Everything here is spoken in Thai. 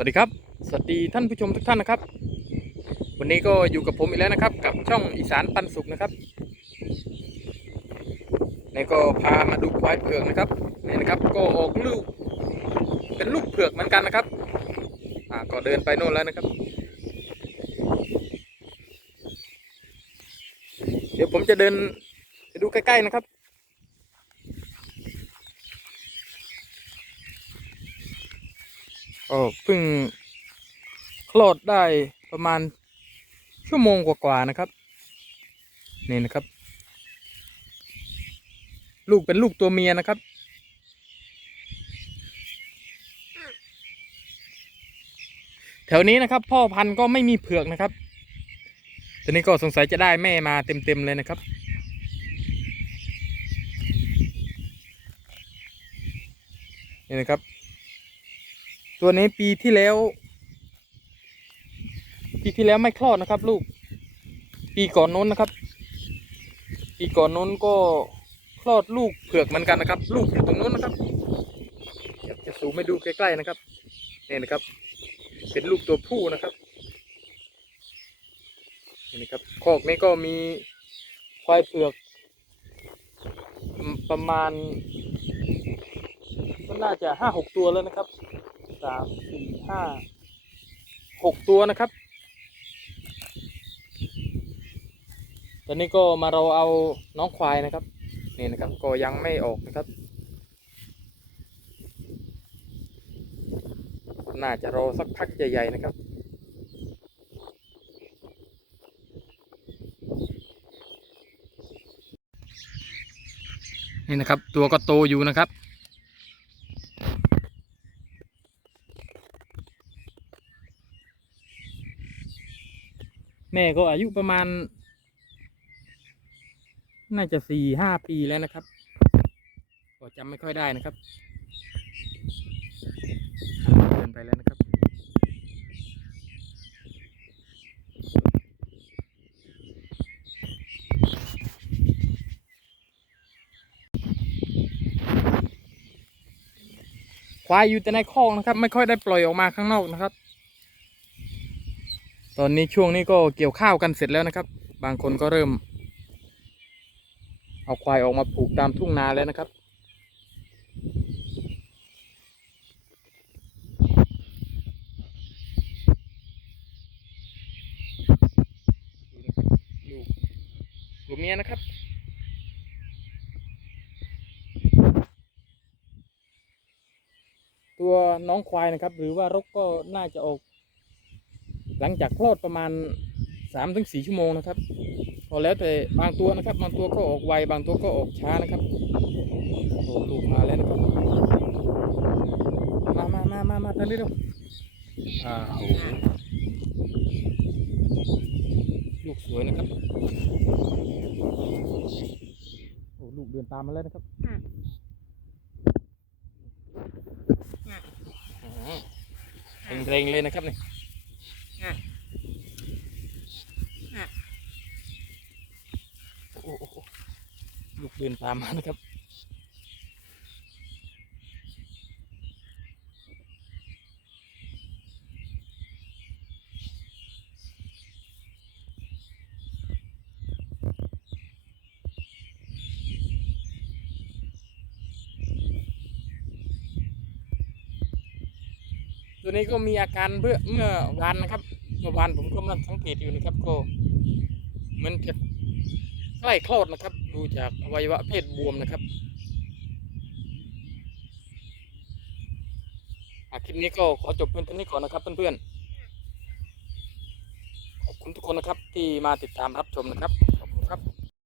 วัสดีครับ สวัสดีท่านผู้ชมทุกท่านนะครับ วันนี้ก็อยู่กับผมอีกแล้วนะครับ กับช่องอีสานปันสุขนะครับนี่ก็พามาดูควายเผือกนะครับนี่นะครับก็ออกลูก เป็นลูกเผือกเหมือนกันนะครับ อ่าก็เดินไปโน่นแล้วนะครับ เดี๋ยวผมจะเดินไปดูใกล้ๆนะครับ ก็เพิ่งคลอดได้ประมาณชั่วโมงกว่าๆนะครับ นี่นะครับ ลูกเป็นลูกตัวเมียนะครับ แถวนี้นะครับ พ่อพันธุ์ก็ไม่มีเผือกนะครับตอนนี้ก็สงสัยจะได้แม่มาเต็มๆเลยนะครับนี่นะครับ ตัวนี้ปีที่แล้ว ปีที่แล้วไม่คลอดนะครับ ลูก ปีก่อนน้นนะครับ ปีก่อนน้นก็คลอดลูกเผือกเหมือนกันนะครับ ลูกอยู่ตรงโน้นนะครับอยากจะสูมให้ดูใกล้ๆนะครับนี่นะครับ เป็นลูกตัวผู้นะครับนี่นะครับคอกนี้ก็มีควายเผือก ประมาณก็น่าจะห้าหกตัวแล้วนะครับ สามสี่ห้าหกตัวนะครับตอนนี้ก็มาเราเอาน้องควายนะครับ นี่นะครับก็ยังไม่ออกนะครับ น่าจะรอสักพักใหญ่ ๆ นะครับนี่นะครับ ตัวก็โตอยู่นะครับ แม่ก็อายุประมาณ น่าจะสี่ห้าปีแล้วนะครับ ก็จำไม่ค่อยได้นะครับเดินไปแล้วนะครับควายอยู่แต่ในคอกนะครับ ไม่ค่อยได้ปล่อยออกมาข้างนอกนะครับ ตอนนี้ช่วงนี้ก็เกี่ยวข้าวกันเสร็จแล้วนะครับ บางคนก็เริ่ม เอาควายออกมาผูกตามทุ่งนาแล้วนะครับดูนะครับลูกลูกเมียนะครับตัวน้องควายนะครับ หรือว่ารกก็น่าจะออก หลังจากคลอดประมาณสามถึงสี่ชั่วโมงนะครับก็แล้วแต่บางตัวนะครับ บางตัวก็ออกไวบางตัวก็ออกช้านะครับโอ้โหลูกมาแล้วนะครับมามามามามาทางนี้เร็วอ่าโหลูกสวยนะครับโอ้ลูกเดินตามมาแล้วนะครับค่ะอืมเร่งๆเลยนะครับเนี่ค่ะค่ะโอ้โห ลูกเดินตามมานะครับ ตัวนี้ก็มีอาการเพื่อเมื่อวานนะครับ เมื่อวานผมก็มาสังเกตอยู่นะครับก็มันจะใกล้คลอดนะครับ ดูจากอวัยวะเพศบวมนะครับคลิปนี้ก็ขอจบเพียงเท่านี้ก่อนนะครับ เพื่อนๆขอบคุณทุกคนนะครับที่มาติดตามรับชมนะครับ